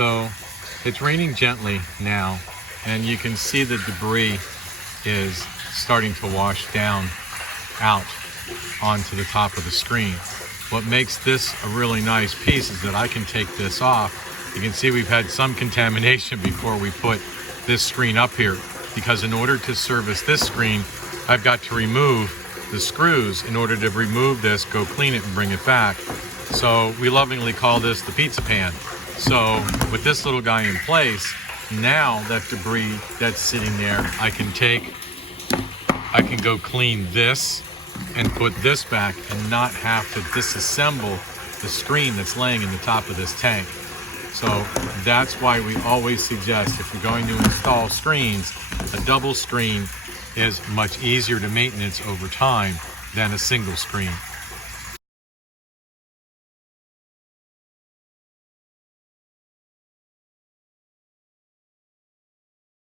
So it's raining gently now, and you can see the debris is starting to wash down out onto the top of the screen. What makes this a really nice piece is that I can take this off. You can see we've had some contamination before we put this screen up here, because in order to service this screen, I've got to remove the screws. In order to remove this, go clean it and bring it back. So we lovingly call this the pizza pan. So with this little guy in place, now that debris that's sitting there, I can go clean this and put this back and not have to disassemble the screen that's laying in the top of this tank. So that's why we always suggest, if you're going to install screens, a double screen is much easier to maintenance over time than a single screen.